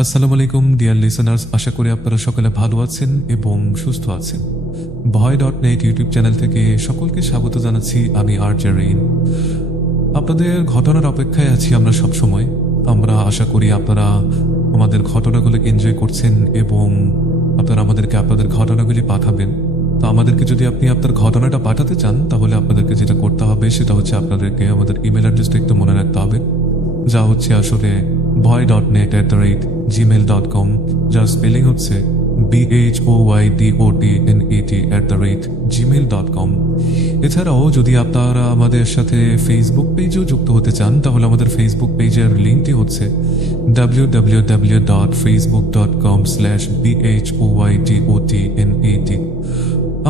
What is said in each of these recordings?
আসসালামু আলাইকুম dear listeners, আশা করি আপনারা সকলে ভালো আছেন এবং সুস্থ আছেন। ভয়.নেট ইউটিউব চ্যানেল থেকে সকলকে স্বাগত জানাচ্ছি। আমি আরজে রেইন। আপনাদের ঘটনার অপেক্ষায় আছি আমরা সব সময়। আমরা আশা করি আপনারা আমাদের ঘটনাগুলো এনজয় করছেন এবং আপনারা আমাদেরকে আপনাদের ঘটনাগুলি পাঠাবেন। তো আমাদেরকে যদি আপনি আপনার ঘটনাটা পাঠাতে চান, তাহলে আপনাদেরকে যেটা করতে হবে সেটা হচ্ছে আপনাদেরকে আমাদের ইমেল অ্যাড্রেসটা একটু মনে রাখতে হবে, যা হচ্ছে আসলে voy.net@gmail.com, যার স্পেলিং হচ্ছে BHOYDOTNET@gmail.com। এছাড়াও যদি আপনারা আমাদের সাথে ফেসবুক পেজেও যুক্ত হতে চান, তাহলে আমাদের ফেসবুক পেজের লিঙ্কটি হচ্ছে www.facebook.com/BHOYDOTNET।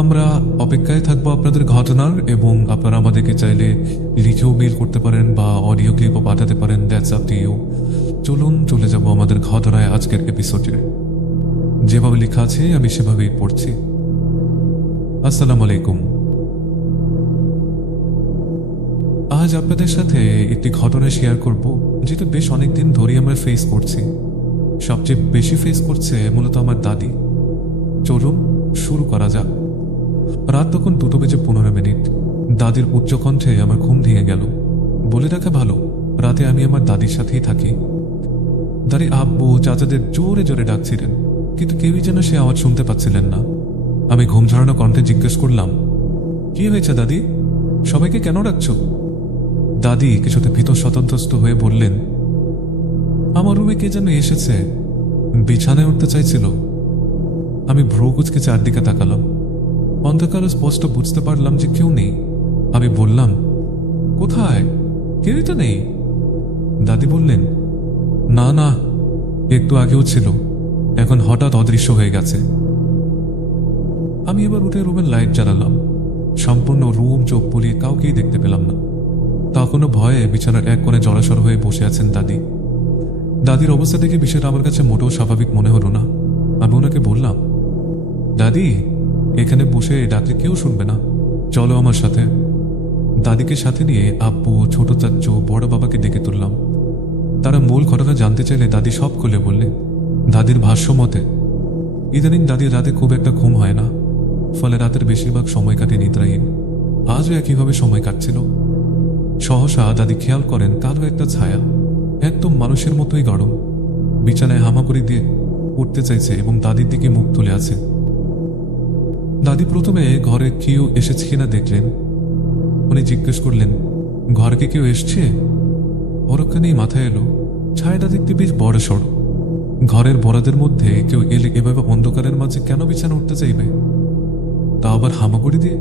আমরা অপেক্ষায় থাকবো আপনাদের ঘটনার, এবং আপনারা আমাদেরকে চাইলে লিখেও মেল করতে পারেন বা অডিও ক্লিপও পাঠাতে পারেন। That's up to you. চলুন চলে যাব আমাদের ঘটনায় আজকের এপিসোডে। যেভাবে লেখা আছে আমি সেভাবেই পড়ছি। আসসালামু আলাইকুম। আজ আপনাদের সাথে একটি ঘটনা শেয়ার করব, যেটা বেশ অনেকদিন ধরেই আমরা ফেস করছি। সবচেয়ে বেশি ফেস করছে মূলত আমার দাদি। চলুন শুরু করা যাক। রাত তখন 2:15। দাদির উচ্চকণ্ঠে আমার ঘুম ভেঙে গেল। বলে রাখা ভালো, রাতে আমি আমার দাদির সাথেই থাকি। দাদি আব্বু চাচাদের জোরে জোরে ডাকছিলেন, কিন্তু কেউই যেন সে আওয়াজ শুনতে পাচ্ছিলেন না। আমি ঘুম ঝরানো কণ্ঠে জিজ্ঞেস করলাম, কি হয়েছে দাদি? সবাইকে কেন ডাকছো? দাদি কিছুতে ভীত স্বতন্ত্রস্ত হয়ে বললেন, আমার রুমে কে যেন এসেছে, বিছানায় উঠতে চাইছিল। আমি ভ্রু কুঁচকে চারদিকে তাকালাম। অন্ধকারে স্পষ্ট বুঝতে পারলাম যে কেউ নেই। আমি বললাম, কোথায়? কেউই তো নেই। দাদি বললেন, না না, একটু আগেও ছিল, এখন হঠাৎ অদৃশ্য হয়ে গেছে। আমি এবার উঠে রুমের লাইট জ্বালালাম। সম্পূর্ণ রুম চোখ বুলিয়ে কাউকেই দেখতে পেলাম না। তখনও ভয়ে বিছানার এক কোণে জড়সড় হয়ে বসে আছেন দাদি। দাদির অবস্থা দেখে বিষয়টা আমার কাছে মোটেও স্বাভাবিক মনে হলো না। আমি ওনাকে বললাম, দাদি, এখানে বসে ডাকলে কেউ শুনবে না, চলো আমার সাথে। দাদিকে সাথে নিয়ে আব্বু, ছোট চাচ্চু, বড় বাবাকে ডেকে তুললাম। তারা মূল ঘটনা জানতে চাইলে দাদি সব খুলে বললেন। দাদির ভাষ্য মতে ইদানিং দাদির রাতে খুব একটা ঘুম হয় না, ফলে রাতের বেশিরভাগ সময় কাটে নিদ্রাহীন। আজও একইভাবে সময় কাটছিল। সহসা দাদি খেয়াল করেন কালো একটা ছায়া, একদম মানুষের মতোই গরম, বিছানায় হামাগুড়ি দিয়ে উঠতে চাইছে এবং দাদির দিকে মুখ তুলে আছে। দাদি প্রথমে ঘরে কেউ এসেছে কিনা দেখলেন। উনি জিজ্ঞেস করলেন, ঘরে কি কেউ এসছে? পরক্ষণেই মাথায় এলো, ছায়াটা দেখতে বেশ বড় সড়। ঘরের বড়দের মধ্যে কেউ এলে এভাবে অন্ধকারের মাঝে কেন বিছানা উঠতে চাইবে, তা আবার হামাগুড়ি দিয়ে?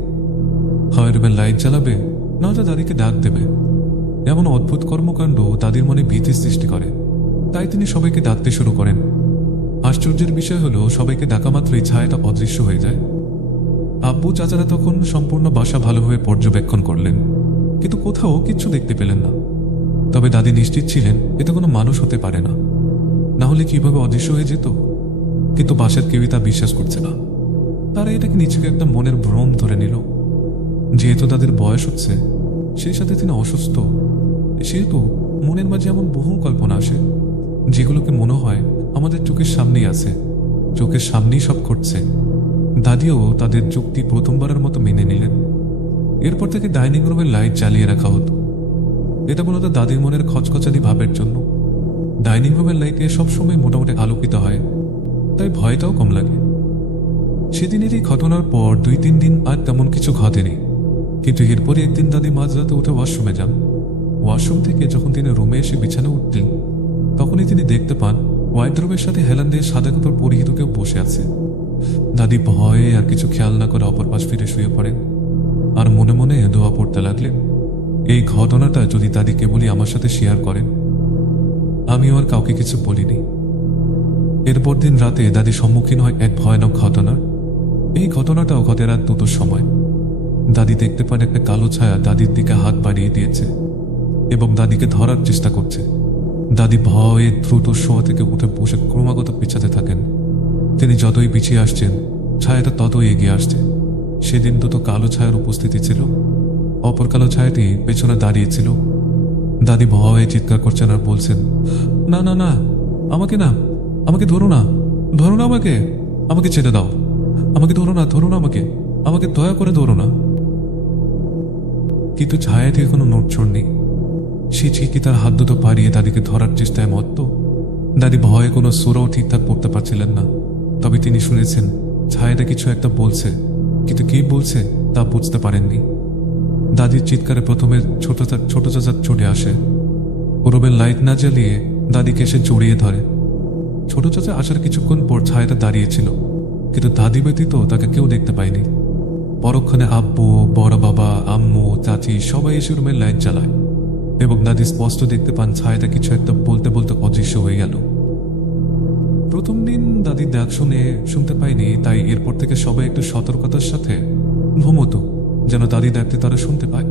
হয় রুমের লাইট জ্বালাবে, নয়তো দাদিকে ডাক দেবে। এমন অদ্ভুত কর্মকাণ্ড দাদির মনে ভীতি সৃষ্টি করে। তাই তিনি সবাইকে ডাকতে শুরু করেন। আশ্চর্যের বিষয় হলো, সবাইকে ডাকা মাত্রই ছায়াটা অদৃশ্য হয়ে যায়। আব্বু চাচারা তখন সম্পূর্ণ বাসা ভালোভাবে পর্যবেক্ষণ করলেন, কিন্তু কোথাও কিচ্ছু দেখতে পেলেন না। তবে দাদি নিশ্চিত ছিলেন এতে কোনো মানুষ হতে পারে না, না হলে কিভাবে অদৃশ্য হয়ে যেত। কিন্তু বাসার কেউই তা বিশ্বাস করছে না। তারা এটাকে নিজেকে একটা মনের ভ্রম ধরে নিল। যেহেতু তাদের বয়স হচ্ছে, সেই সাথে তিনি অসুস্থ, সেহেতু মনের মাঝে এমন বহু কল্পনা আসে, যেগুলোকে মনে হয় আমাদের চোখের সামনেই আছে, চোখের সামনেই সব ঘটছে। দাদিও তাদের যুক্তি প্রথমবারের মতো মেনে নিলেন। এরপর থেকে ডাইনিং রুমের লাইট জ্বালিয়ে রাখা হতো। এটা মূলত দাদির মনের খচখচানি ভাবের জন্য। ডাইনিং রুমের লাইটে সবসময় মোটামুটি আলোকিত হয়, তাই ভয়টাও কম লাগে। সেদিনের এই ঘটনার পর 2-3 দিন আর তেমন কিছু ঘটেনি। কিন্তু এরপরে একদিন দাদি মাঝরাতে উঠে ওয়াশরুমে যান। ওয়াশরুম থেকে যখন তিনি রুমে এসে বিছানা উঠলেন, তখনই তিনি দেখতে পান ওয়াইড্রোবের সাথে হেলান দিয়ে সাদা কাপড় পরিহিত কেউ বসে আছে। দাদি ভয়ে আর কিছু খেয়াল না করে অপর পাশ ফিরে শুয়ে পড়েন আর মনে মনে দোয়া পড়তে লাগলেন। এই ঘটনাটা যদি দাদি কেবলই আমার সাথে শেয়ার করেন। আমি আর কাউকে কিছু বলিনি। এরপর দিন রাতে দাদি সম্মুখীন হয় এক ভয়ানক ঘটনার। এই ঘটনাটাও ঘটে রাত 2টোর সময়। দাদি দেখতে পান একটা কালো ছায়া দাদির দিকে হাত বাড়িয়ে দিয়েছে এবং দাদিকে ধরার চেষ্টা করছে। দাদি ভয়ে দ্রুত শোয়া থেকে উঠে বসে ক্রমাগত পিছাতে থাকেন। তিনি যতই পিছিয়ে আসছেন, ছায়াটা ততই এগিয়ে আসছে। সেদিন দুটো কালো ছায়ার উপস্থিতি ছিল। অপর কালো ছায়াটি পেছনে দাঁড়িয়েছিল। দাদি ভয়ে চিৎকার করছেন আর বলছেন, না না না, আমাকে না, আমাকে ধরো না, ধরো না আমাকে, আমাকে ছেড়ে দাও, আমাকে ধরো না, ধরো না আমাকে, আমাকে দয়া করে ধরো না। কিন্তু ছায়া থেকে কোনো নড়ছড় নেই। সে ঠিকই তার হাত দুটো পাড়িয়ে দাদিকে ধরার চেষ্টায় মত্ত। দাদি ভয়ে কোনো সুরও ঠিকঠাক পড়তে পারছিলেন না। তবে তিনি শুনেছেন ছায়াটা কিছু একটা বলছে, কিন্তু কি বলছে তা বুঝতে পারেননি। দাদির চিৎকারে প্রথমে ছোট চাচা ছুটে আসে। রুমের লাইট না জ্বালিয়ে দাদিকে এসে জড়িয়ে ধরে। ছোট চাচা আসার কিছুক্ষণ পর ছায়াটা দাঁড়িয়েছিল, কিন্তু দাদি ব্যতীত তাকে কেউ দেখতে পায়নি। পরক্ষণে আব্বু, বড় বাবা, আম্মু, চাচি সবাই এসে রুমের লাইট জ্বালায় এবং দাদি স্পষ্ট দেখতে পান ছায়াটা কিছু একটা বলতে বলতে অদৃশ্য হয়ে গেল। প্রথম দিন দাদির ডাক শুনতে পায়নি, তাই এরপর থেকে সবাই একটু সতর্কতার সাথে ঘুমতো, যেন দাদি ডাকতে তারা শুনতে পায়।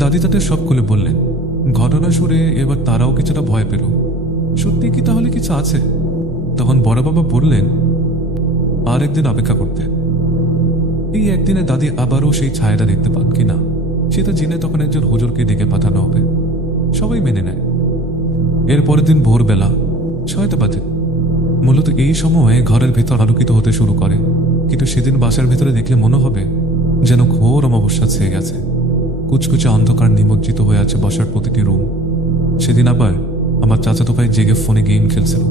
দাদি তাদের সব খুলে বললেন। ঘটনা শুনে এবার তারাও কিছুটা ভয় পেল। সত্যি কি তাহলে কিছু আছে? তখন বড় বাবা বললেন আর একদিন অপেক্ষা করতে। এই একদিনে দাদি আবারও সেই ছায়াটা দেখতে পান কিনা সেটা জেনে তখন একজন হুজুরকে ডেকে পাঠানো হবে। সবাই মেনে নেয়। এর পরের দিন ভোরবেলা 6টা বাজে। মূলত এই সময়ে ঘরের ভেতর আলোকিত হতে শুরু করে, কিন্তু সেদিন বাসার ভেতরে দেখলে মনে হবে যেন ঘোর অমাবস্যা ছেয়ে গেছে। কুচকুচে অন্ধকার নিমজ্জিত হয়ে আছে বাসার প্রতিটি রুম। সেদিন আবার আমার চাচাতো ভাই জেগে ফোনে গেম খেলছিল।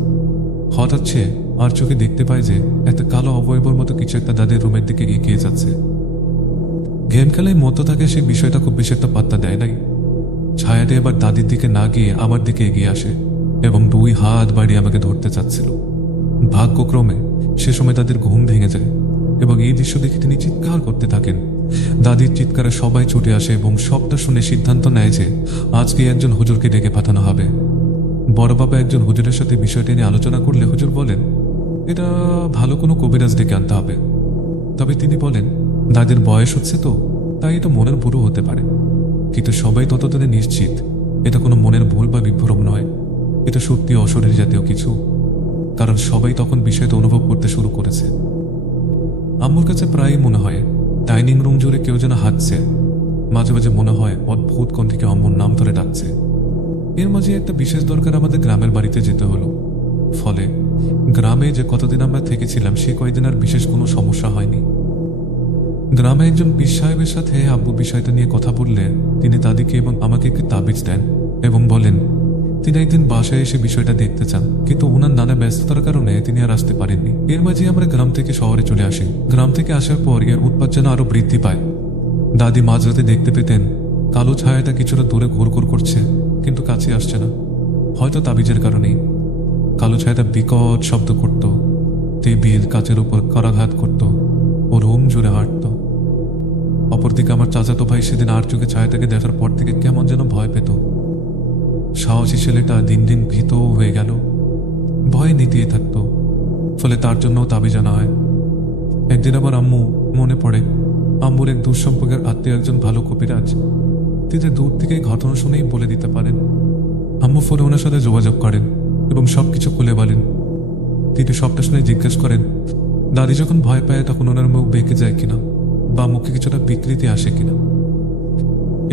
হঠাৎ সে আর চোখে দেখতে পায় যে একটা কালো অবয়বর মতো কিছু একটা দাদির রুমের দিকে এগিয়ে যাচ্ছে। গেম খেলায় মতো থাকে, সে বিষয়টা খুব বেশি একটা পাত্তা দেয় নাই। ছায়াটি এবার দাদির দিকে না গিয়ে আমার দিকে এগিয়ে আসে এবং 2 হাত বাড়িয়ে আমাকে ধরতে চাচ্ছিল। ভাগ্যক্রমে সে সময় দাদির ঘুম ভেঙে যায় এবং এই দৃশ্য দেখে তিনি চিৎকার করতে থাকেন। দাদির চিৎকারে সবাই ছুটে আসে এবং সবটা শুনে সিদ্ধান্ত নেয় যে আজকে একজন হুজুরকে ডেকে পাঠানো হবে। বড় বাবা একজন হুজুরের সাথে বিষয়টি নিয়ে আলোচনা করলে হুজুর বলেন এটা ভালো কোনো কবিরাজ ডেকে আনতে হবে। তবে তিনি বলেন দাদির বয়স হচ্ছে তো, তাই এটা মনের ভুলও হতে পারে। কিন্তু সবাই ততদিনে নিশ্চিত এটা কোনো মনের ভুল বা বিভ্রম নয়, এটা সত্যি অশরীর জাতীয় কিছু। কারণ সবাই তখন বিষয়টা অনুভব করতে শুরু করেছে। আম্মুর কাছে প্রায়ই মনে হয় ডাইনিং রুম জুড়ে কেউ যেন হাঁটছে। মাঝে মাঝে মনে হয় অদ্ভুত কোণ থেকে আম্মুর নাম ধরে ডাকছে। এর মাঝে একটা বিশেষ দরকার আমাদের গ্রামের বাড়িতে যেতে হলো। ফলে গ্রামে যে কতদিন আমরা থেকেছিলাম সে কয়েকদিন আর বিশেষ কোনো সমস্যা হয়নি। গ্রামে একজন পীর সাহেবের সাথে আব্বু বিষয়টা নিয়ে কথা বললে তিনি দাদিকে এবং আমাকে একটি তাবিজ দেন এবং বলেন তিনি একদিন বাসায় এসে বিষয়টা দেখতে চান, কিন্তু ওনার নানা ব্যস্ততার কারণে তিনি আর আসতে পারেননি। এর মাঝে আমরা গ্রাম থেকে শহরে চলে আসি। গ্রাম থেকে আসার পর এর উৎপাত যেন আরো বৃদ্ধি পায়। দাদি মাঝরাতে দেখতে পেতেন কালো ছায়াটা কিছুটা দূরে ঘুরঘুর করছে, কিন্তু কাছে আসছে না। হয়তো তাবিজের কারণেই। কালো ছায়াটা বিকট শব্দ করত, টেবিল কাচের উপর করাঘাত করত ও রুম জুড়ে হাঁটত। অপরদিকে আমার চাচাতো ভাই সেদিন আর চোখে ছায়াটাকে দেখার পর থেকে কেমন যেন ভয় পেত। সাহসী ছেলেটা দিন দিন ভীত হয়ে গেল, ভয়ে নিতিয়ে থাকত। ফলে তার জন্যও তাবিজ আনা হয়। একদিন আবার আম্মু মনে পড়ে আম্মুর এক দূর সম্পর্কের আত্মীয় একজন ভালো কবিরাজ। তিনি দূর থেকে ঘটনা শুনেই বলে দিতে পারেন। আম্মু ফোনে ওনার সাথে যোগাযোগ করেন এবং সবকিছু খুলে বলেন। তিনি সবটা শুনে জিজ্ঞেস করেন দাদি যখন ভয় পায় তখন ওনার মুখ বেঁকে যায় কিনা বা মুখে কিছুটা বিকৃতি আসে কিনা।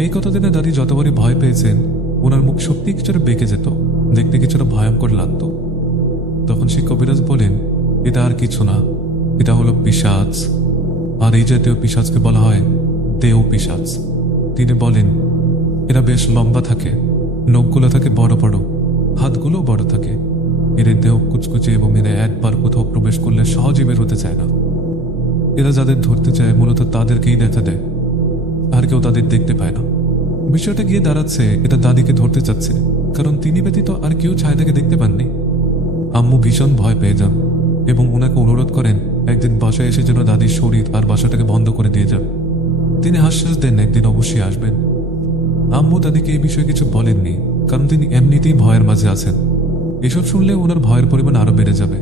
এই কথা দিনে দাদি যতবারই ভয় পেয়েছেন ওনার মুখ সত্যি কিছুটা বেঁকে যেত, দেখতে কিছুটা ভয়ঙ্কর লাগত। তখন সেই কবিরাজ বলেন এটা আর কিছু না, এটা হলো পিশাচ। আর এই জাতীয় পিশাচকে বলা হয় দেও পিশাচ। তিনি বলেন এরা বেশ লম্বা থাকে, নখগুলো থাকে বড় বড়, হাতগুলো বড় থাকে। এর দেহ কুচকুচে এবং এরা একবার কোথাও প্রবেশ করলে সহজে বের হতে চায় না। এরা যাদের ধরতে চায় মূলত তাদেরকেই দেখা দেয়, আর কেউ তাদের দেখতে পায় না। বিষয়টা গিয়ে দাঁড়াচ্ছে এটা দাদিকে ধরতে চাচ্ছে, কারণ তিনি ব্যতীত আর কেউ ছায়াটাকে দেখতে পাননি। আম্মু ভীষণ ভয় পেয়ে যান এবং ওনাকে অনুরোধ করেন একদিন বাসায় এসে যেন দাদির শরীর আর বাসাটাকে বন্ধ করে দিয়ে যান। তিনি আশ্বাস দেন একদিন অবশ্যই আসবেন। আম্মু দাদিকে এই বিষয়ে কিছু বলেননি, কারণ তিনি এমনিতেই ভয়ের মাঝে আছেন। এসব শুনলে ওনার ভয়ের পরিমাণ আরো বেড়ে যাবে।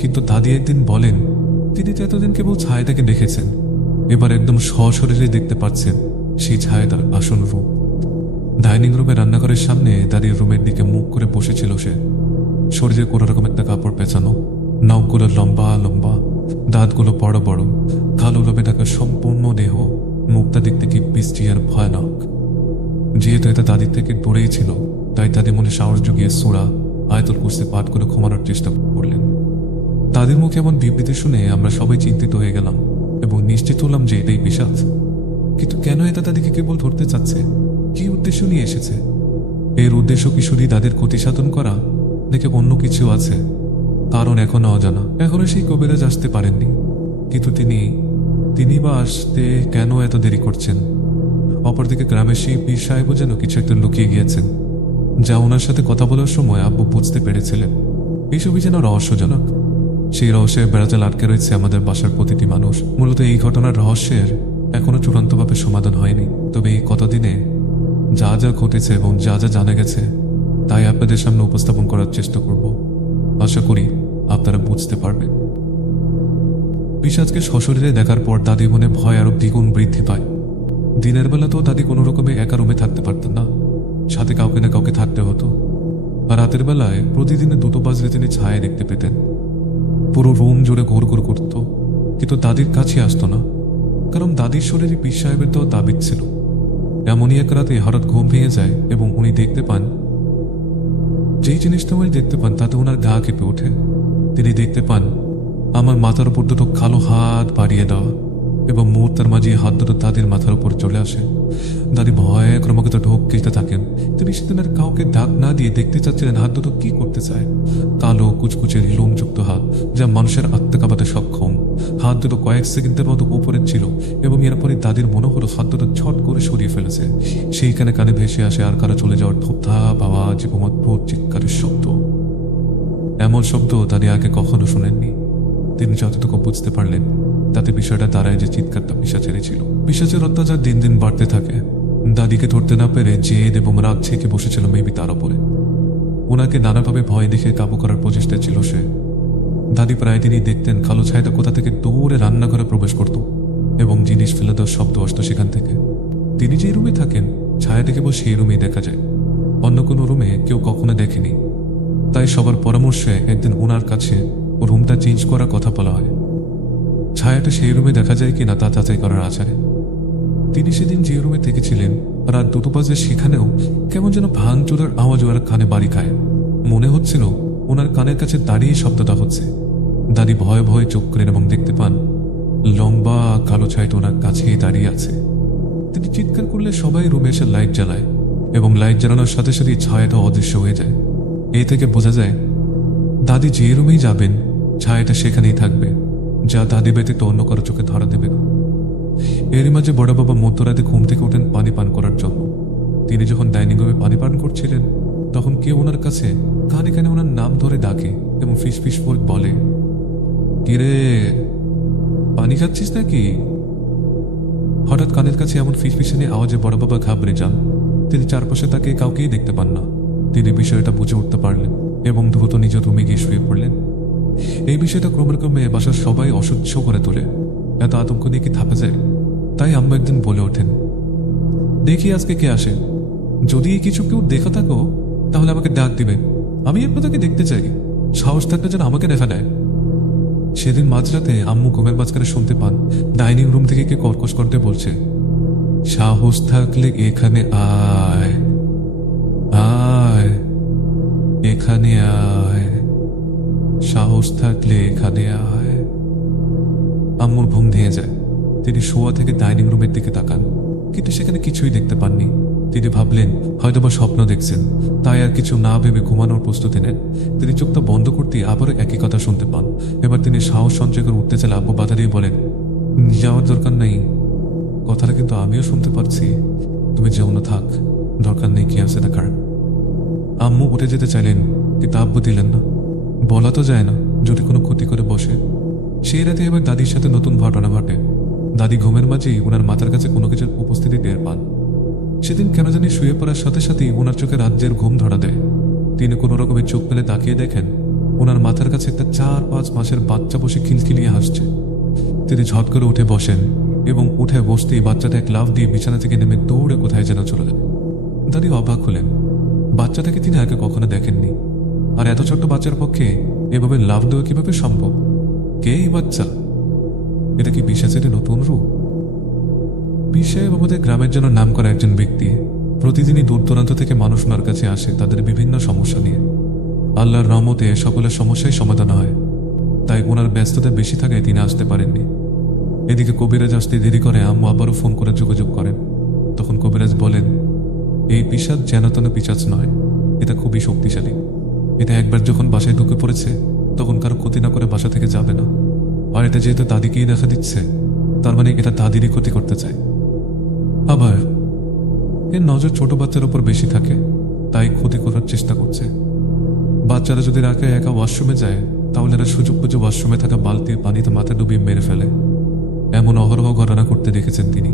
কিন্তু দাদি একদিন বলেন তিনি তো এতদিন কেবল ছায়াটাকে দেখেছেন, এবার একদম সশরীরে দেখতে পাচ্ছেন সেই ছায়াটার আসল রূপ। ডাইনিং রুমে রান্নাঘরের সামনে দাদির রুমের দিকে মুখ করে বসেছিল সে। শরীরে কোনো রকম একটা কাপড় পেঁচানো, নখগুলো লম্বা লম্বা, দাঁতগুলো বড় বড়, কালো লোমে ঢাকা সম্পূর্ণ দেহ। মুখটা দেখতে কি বৃষ্টি আর ভয়ানক। যেহেতু এটা দাদির থেকে দূরেই ছিল তাই দাদি মনে সাহস জুগিয়ে সুরা আয়াতুল কুরসি পাঠ করে ঘুমানোর চেষ্টা করলেন। তাদের মুখে এমন বিবৃতি শুনে আমরা সবাই চিন্তিত হয়ে গেলাম এবং নিশ্চিত হলাম যে এটাই পিশাচ। কিন্তু কেন এটা তাদেরকে কেবল ধরতে চাচ্ছে? কি উদ্দেশ্য নিয়ে এসেছে? এর উদ্দেশ্য কি শুধু তাদের ক্ষতি সাধন করা, নাকি অন্য কিছু আছে? কারণ এখনো অজানা। এখনো সেই কবিরাজ আসতে পারেননি, কিন্তু তিনি বা আসতে কেন এত দেরি করছেন? অপরদিকে গ্রামের সেই পীর সাহেবও যেন কিছু একটা লুকিয়ে গিয়েছেন, যা ওনার সাথে কথা বলার সময় আব্বু বুঝতে পেরেছিলেন। এইসবই যেন রহস্যজনক। সেই রহস্যের বেড়াজাল আটকে রয়েছে আমাদের বাসার প্রতিটি মানুষ। মূলত এই ঘটনার রহস্যের এখনো চূড়ান্তভাবে সমাধান হয়নি। তবে এই কতদিনে যা যা ঘটেছে এবং যা যা জানা গেছে তাই আপনাদের সামনে উপস্থাপন করার চেষ্টা করব। আশা করি আপনারা বুঝতে পারবেন। পিশাচকে সশরীরে দেখার পর দাদি মনে ভয় আরো দ্বিগুণ বৃদ্ধি পায়। দিনের বেলা তো দাদি কোনো রকমে একা রুমে থাকতে পারতেন না, সাথে কাউকে না কাউকে থাকতে হতো। আর রাতের বেলায় প্রতিদিনে দুটো বাজলে তিনি ছায়া দেখতে পেতেন। পুরো রুম জুড়ে ঘোর ঘোর করত, কিন্তু দাদির কাছে আসতো না, কারণ দাদির শরীরে পীর সাহেবের তো তাবিজ ছিল। এমনই এক রাতে হঠাৎ ঘুম ভেঙে যায় এবং উনি দেখতে পান, যেই জিনিসটা উনি দেখতে পান তাতে ওনার গা কেঁপে ওঠে। তিনি দেখতে পান আমার মাথার উপর দুটো কালো হাত বাড়িয়ে দেওয়া এবং মুহূর্তের মাঝে হাত দুটো দাদির মাথার উপর চলে আসে। দাদি ভয়ে ক্রমাগত ঢোক গিলতে থাকেন। তিনি সেদিন আর কাউকে ডাক না দিয়ে দেখতে চাচ্ছিলেন হাত দুটো কি করতে চায়। কালো কুচকুচের লোমযুক্ত হাত, যা মানুষের আত্মা কাঁপাতে সক্ষম। হাত দুটো কয়েক সেকেন্ডের মতো উপরে ছিল এবং এরপরে দাদির মনে হলো হাত দুটো ছট করে সরিয়ে ফেলেছে। সেইখানে কানে ভেসে আসে আর কারো চলে যাওয়ার ধূপধাপ আওয়াজ এবং অদ্ভুত চিৎকারের শব্দ। এমন শব্দ দাদি আগে কখনো শোনেননি। তিনি যতটুকু বুঝতে পারলেন তাতে বিষয়টা দাঁড়ায় যে চিৎকারটা পিশাচেরই ছিল। পিশাচের অত্যাচার দিন দিন বাড়তে থাকে। দাদিকে ধরতে না পেরে জেদ এবং রাগ ছেঁকে বসেছিল মেবি তার উপরে। ওনাকে নানাভাবে ভয় দেখে কাবু করার প্রচেষ্টা ছিল সে। দাদি প্রায় দিনই দেখতেন কালো ছায়াটা কোথা থেকে দৌড়ে রান্নাঘরে প্রবেশ করত এবং জিনিস ফেলে দেওয়ার শব্দ আসতো সেখান থেকে। তিনি যে রুমে থাকেন ছায়াটা কেবল সেই রুমেই দেখা যায়, অন্য কোনো রুমে কেউ কখনো দেখেনি। তাই সবার পরামর্শে একদিন ওনার কাছে রুমটা চেঞ্জ করার কথা বলা হয়। ছায়াটা সেই রুমে দেখা যায় কিনা তা যাচাই করার আশায় তিনি সেদিন যে রুমে থেকেছিলেন রাত 2টো বাজে সেখানেও কেমন যেন ভাঙচুরের আওয়াজ ওর কানে বাড়ি খায়। মনে হচ্ছিল ওনার কানের কাছে দাঁড়িয়ে শব্দটা হচ্ছে। দাদি ভয়ে ভয়ে চোখ করেন এবং দেখতে পান লম্বা কালো ছায়াটা ওনার কাছেই দাঁড়িয়ে আছে। তিনি চিৎকার করলে সবাই রুমে এসে লাইট জ্বালায় এবং লাইট জ্বালানোর সাথে সাথে ছায়াটা অদৃশ্য হয়ে যায়। এই থেকে বোঝা যায় দাদি যে রুমেই যাবেন ছায়াটা সেখানেই থাকবে, যা দাদি ব্যতীত অন্য কারো চোখে ধরা দেবে না। এরই মাঝে বড় বাবা মধ্যরাতে ঘুম থেকে ওঠেন পানি পান করার জন্য। তিনি যখন ডাইনিং রুমে পানি পান করছিলেন তখন কেউ ওনার কাছে কানে কানে ওনার নাম ধরে ডাকে এবং ফিস ফিস করে বলে, কিরে পানি খাচ্ছিস নাকি? হঠাৎ কানের কাছে এমন ফিসফিসানি আওয়াজে বড় বাবা ঘাবড়ে যান। তিনি চারপাশে তাকে কাউকেই দেখতে পান না। তিনি বিষয়টা বুঝে উঠতে পারলেন এবং দ্রুত নিজের রুমে গিয়ে শুয়ে পড়লেন। এই বিষয়টা ক্রমে ক্রমে বাসার সবাই অসহ্য করে তোলে। এত আতঙ্ক নিয়ে কি থাকা যায়? তাই আম্মা একদিন বলে ওঠেন, দেখি আজকে কে আসে। যদি কিছু কেউ দেখা থাকো তাহলে আমাকে ডাক দিবেন, আমি আপনাকে দেখতে চাই। সাহস থাকলে যেন আমাকে দেখা দেয়। সেদিন মাঝরাতে আম্মু ঘুমের মাঝখানে শুনতে পান ডাইনিং রুম থেকে কে কর্কশ করতে বলছে, সাহস থাকলে এখানে আয়, আয় এখানে আয়, সাহস থাকলে এখানে আয়। আম্মুর ঘুম ভেঙে যায়। তিনি শোয়া থেকে ডাইনিং রুমের দিকে তাকান, কিন্তু সেখানে কিছুই দেখতে পাননি। তিনি ভাবলেন হয়তোবা স্বপ্ন দেখছেন, তাই আর কিছু না ভেবে ঘুমানোর প্রস্তুতি নেন। তিনি চোখটা বন্ধ করতে আবারও একই কথা শুনতে পান। এবার তিনি সাহস সঞ্চয় করে উঠতে চাইলে আব্বু বাধা দিয়ে বলেন, যাওয়ার দরকার নেই, কথাটা কিন্তু আমিও শুনতে পারছি, তুমি যেও না, থাক, দরকার নেই কি আছে দেখার। আম্মু উঠে যেতে চাইলেন, কিন্তু আব্বু দিলেন না। বলা তো যায় না যদি কোনো ক্ষতি করে বসে। সেই রাতে এবার দাদির সাথে নতুন ঘটনা ঘটে। দাদি ঘুমের মাঝেই ওনার মাথার কাছে কোনো কিছুর উপস্থিতি টের পান। সেদিন কেন জানি শুয়ে পড়ার সাথে সাথেই ওনার চোখে রাজ্যের ঘুম ধরা দেয়। তিনি কোনো রকমের চোখ মেলে তাকিয়ে দেখেন ওনার মাথার কাছে একটা 4-5 মাসের বাচ্চা বসে খিলখিলিয়ে হাসছে। তিনি ঝট করে উঠে বসেন এবং উঠে বসতেই বাচ্চাটা এক লাফ দিয়ে বিছানা থেকে নেমে দৌড়ে কোথায় যেন চলে যান। দাদি অবাক হলেন, বাচ্চাটাকে তিনি আগে কখনো দেখেননি। আর এত ছোট্ট বাচ্চার পক্ষে এভাবে লাফ দেওয়া কিভাবে সম্ভব? কে এই বাচ্চা? এটা কি পিশাচের নতুন রূপ? পীর সাহেব আমাদের গ্রামের জন্য নাম করা একজন ব্যক্তি। প্রতিদিনই দূর দূরান্ত থেকে মানুষ ওনার কাছে আসে তাদের বিভিন্ন সমস্যা নিয়ে। আল্লাহর রহমতে সকলের সমস্যাই সমাধান হয়, তাই ওনার ব্যস্ততা বেশি থাকায় তিনি আসতে পারেননি। এদিকে কবিরাজ আসতে দেরি করে আম্মু আবারও ফোন করে যোগাযোগ করেন। তখন কবিরাজ বলেন, এই পিশাচ যেন তেন পিশাচ নয়, এটা খুবই শক্তিশালী। এটা একবার যখন বাসায় ঢুকে পড়েছে তখন কারো ক্ষতি না করে বাসা থেকে যাবে না। আর এটা যেহেতু দাদিকেই দেখা দিচ্ছে, তার মানে এটা দাদিরই ক্ষতি করতে চায়। আবার এর নজর ছোট বাচ্চার উপর বেশি থাকে, তাই ক্ষতি করার চেষ্টা করছে। বাচ্চারা যদি রাতে একা ওয়াশরুমে যায় তাহলে এরা সুযোগ বুঝে ওয়াশরুমে থাকা বালতির পানিতে মাথা ডুবিয়ে মেরে ফেলে। এমন অহরহ ঘটনা করতে দেখেছেন তিনি।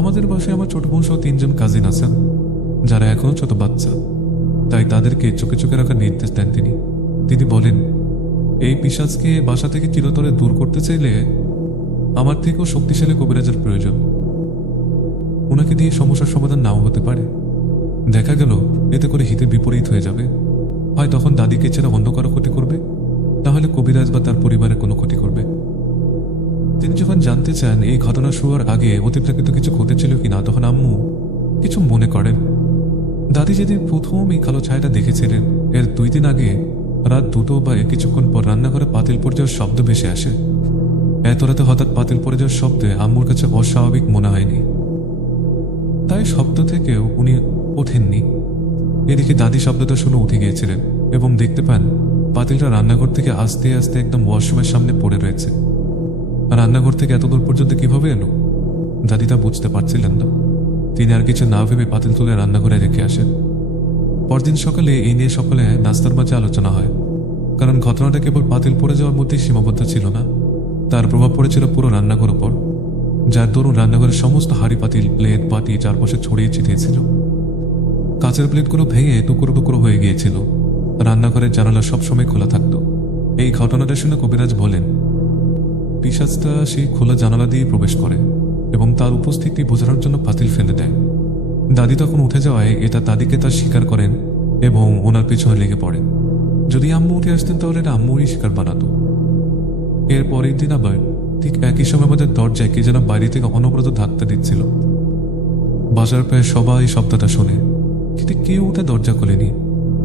আমাদের বাসায় আমার ছোট বোন সহ 3 জন কাজিন আছেন যারা এখনো ছোট বাচ্চা, তাই তাদেরকে চোখে চোখে রাখার নির্দেশ দেন তিনি। তিনি বলেন, এই পিশাচকে বাসা থেকে চিরতরে দূর করতে চাইলে আমার থেকেও শক্তিশালী কবিরাজের প্রয়োজন। ওনাকে দিয়ে সমস্যার সমাধান নাও হতে পারে। দেখা গেল এতে করে হিতে বিপরীত হয়ে যাবে। হয় তখন দাদিকে ছাড়া অন্য কারো ক্ষতি করবে, তাহলে কবিরাজ বা তার পরিবারের কোনো ক্ষতি করবে। তিনি যখন জানতে চান এই ঘটনা শুরুর আগে অতিপ্রাকৃত কিছু ঘটেছিল কিনা, তখন আম্মু কিছু মনে করেন। দাদি যেদিন প্রথম এই কালো ছায়াটা দেখেছিলেন এর 2 দিন আগে রাত 2টো বা কিছুক্ষণ পর রান্নাঘরে পাতিল পড়ে যাওয়ার শব্দ ভেসে আসে। এত রাতে হঠাৎ পাতিল পড়ে যাওয়ার শব্দে আম্মুর কাছে অস্বাভাবিক মনে হয়নি, তাই শব্দ থেকেও উনি ওঠেননি। এদিকে দাদি শব্দটা শুনে উঠে গিয়েছিলেন এবং দেখতে পান পাতিলটা রান্নাঘর থেকে আস্তে আস্তে একদম ওয়াশরুমের সামনে পড়ে রয়েছে। রান্নাঘর থেকে এত দূর পর্যন্ত কিভাবে এলো দাদি তা বুঝতে পারছিলেন না। তিনি আর কিছু না ভেবে পাতিল তুলে রান্নাঘরে রেখে আসেন। পরদিন সকালে এই নিয়ে সকলে নাস্তার মাঝে আলোচনা হয়, কারণ ঘটনাটা কেবল পাতিল পড়ে যাওয়ার মধ্যেই সীমাবদ্ধ ছিল না, তার প্রভাব পড়েছিল পুরো রান্নাঘর উপর, যার দরুন রান্নাঘরের সমস্ত হাঁড়ি পাতিল প্লেট বাটি চারপাশে ছড়িয়ে ছিটিয়েছিল। কাঁচের প্লেটগুলো ভেঙে টুকরো টুকরো হয়ে গিয়েছিল। রান্নাঘরের জানালা সবসময় খোলা থাকত। এই ঘটনাটা শুনে কবিরাজ বলেন, পিশাচটা সেই খোলা জানালা দিয়ে প্রবেশ করে এবং তার উপস্থিতি বোঝানোর জন্য পাতিল ফেলে দেয়। দাদি তখন উঠে যাওয়ায় এটা দাদিকে তার স্বীকার করেন এবং ওনার পিছনে লেগে পড়েন। যদি আম্মু উঠে আসতেন তাহলে এটা আম্মুরই শিকার বানাতো। এর পরের দিন আবার ঠিক একই সময় আমাদের দরজায় কে যেন বাইরে থেকে অনবরত ধাক্কা দিচ্ছিল। বাজার প্রায় সবাই শব্দটা শোনে, কিন্তু কেউ ওটা দরজা খোলেনি।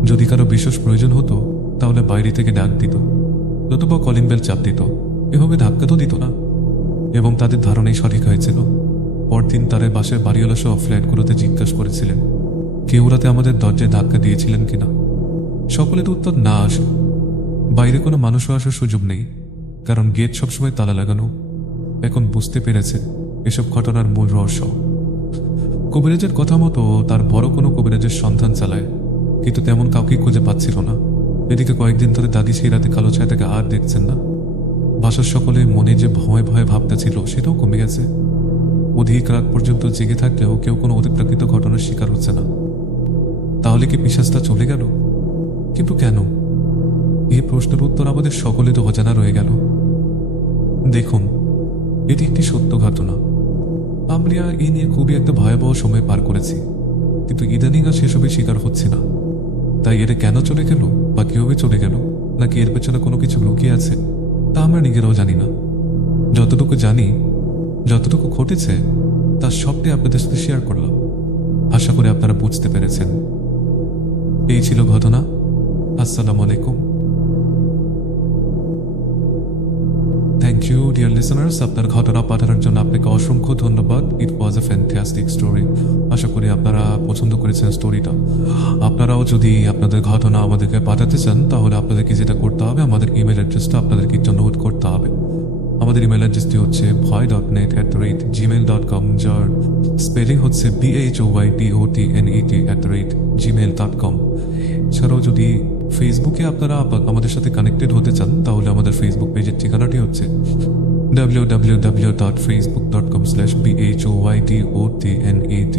যদি কারো বিশেষ প্রয়োজন হতো তাহলে বাইরে থেকে ডাক দিত, নতুবা কলিং বেল চাপ দিত, এভাবে ধাক্কা তো দিত না। এবং তাদের ধারণাই সঠিক হয়েছিল। পরদিন তারা বাসের বাড়িওয়ালা সহ ফ্ল্যাটগুলোতে জিজ্ঞাসা করেছিলেন কেউ রাতে আমাদের দরজায় ধাক্কা দিয়েছিলেন কিনা। সকলের উত্তর না আসে। বাইরে কোনো মানুষও আসার সুযোগ নেই, কারণ গেট সবসময় তালা লাগানো। এখন বুঝতে পেরেছে এসব ঘটনার মূল রহস্য। কবিরাজের কথা মতো তার বড় কোনো কবিরাজের সন্ধান চালায়, কিন্তু তেমন কাউকে খুঁজে পাচ্ছিল না। এদিকে কয়েকদিন ধরে দাদি সেই রাতে কালো ছায়াটাকে আর দেখছেন না। বাসার সকলে মনে যে ভয় ভয় ভাবটা ছিল সেটাও কমে গেছে। অধিক রাত পর্যন্ত জেগে থাকলেও কেউ কোনো অতিপ্রাকৃত ঘটনার শিকার হচ্ছে না। তাহলে কি পিশাচটা চলে গেল? কিন্তু কেন? এই প্রশ্নের উত্তর আমাদের সকলেরই অজানা রয়ে গেল। দেখুন, এটি একটি সত্য ঘটনা। আমরা এই নিয়ে খুবই একটা ভয়াবহ সময় পার করেছি, কিন্তু ইদানিং আর সেসবের শিকার হচ্ছে না। তাই এটা কেন চলে গেল বা কিভাবে চলে গেল, নাকি এর পেছনে কোনো কিছু লুকিয়ে আছে, তা আমরা নিজেরাও জানি না। যতটুকু জানি, যতটুকু ঘটেছে তার সবটাই আপনাদের সাথে শেয়ার করলাম। আশা করি আপনারা বুঝতে পেরেছেন। এই ছিল ঘটনা। আসসালামু আলাইকুম। থ্যাংক ইউ ডিয়ার লিসনার্স, আপনার ঘটনা পাঠানোর জন্য আপনাকে অসংখ্য ধন্যবাদ। ইট ওয়াজ এ ফ্যান্টাস্টিক স্টোরি। আশা করি আপনারা পছন্দ করেছেন স্টোরিটা। আপনারাও যদি আপনাদের ঘটনা আমাদেরকে পাঠাতে চান তাহলে আপনাদেরকে যেটা করতে হবে, আমাদের ইমেল অ্যাড্রেসটা আপনাদেরকে নোট করতে হবে। আমাদের ইমেল অ্যাড্রেসটি হচ্ছে bhoy.net@gmail.com, যার স্পেলিং হচ্ছে BHOYDOTNET@gmail.com। এছাড়াও যদি ফেসবুকে আপনারা আমাদের সাথে কানেক্টেড হতে চান তাহলে আমাদের ফেসবুক পেজের ঠিকানাটি হচ্ছে www.facebook.com/BHOYDOTNET।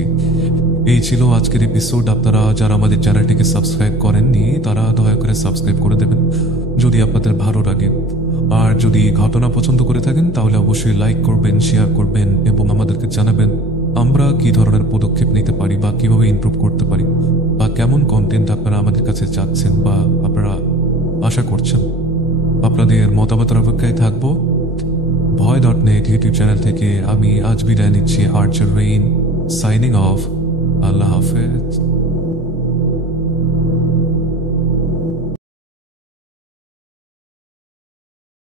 এই ছিল আজকের এপিসোড। আপনারা যারা আমাদের চ্যানেলটিকে সাবস্ক্রাইব করেননি তারা দয়া করে সাবস্ক্রাইব করে দেবেন যদি আপনাদের ভালো লাগে। আর যদি ঘটনা পছন্দ করে থাকেন তাহলে অবশ্যই লাইক করবেন, শেয়ার করবেন এবং আমাদেরকে জানাবেন আমরা কি ধরনের পদক্ষেপ নিতে পারি বা কিভাবে ইমপ্রুভ করতে পারি, বা কেমন কন্টেন্ট আপনারা আমাদের কাছে চাচ্ছেন বা আপনারা আশা করছেন। আপনাদের মতামতের অপেক্ষায় থাকবো। ভয়.net ইউটিউব চ্যানেল থেকে আমি আজ বিদায় নিচ্ছি। আর্চার রেইন সাইনিং অফ। আল্লাহ হাফেজ।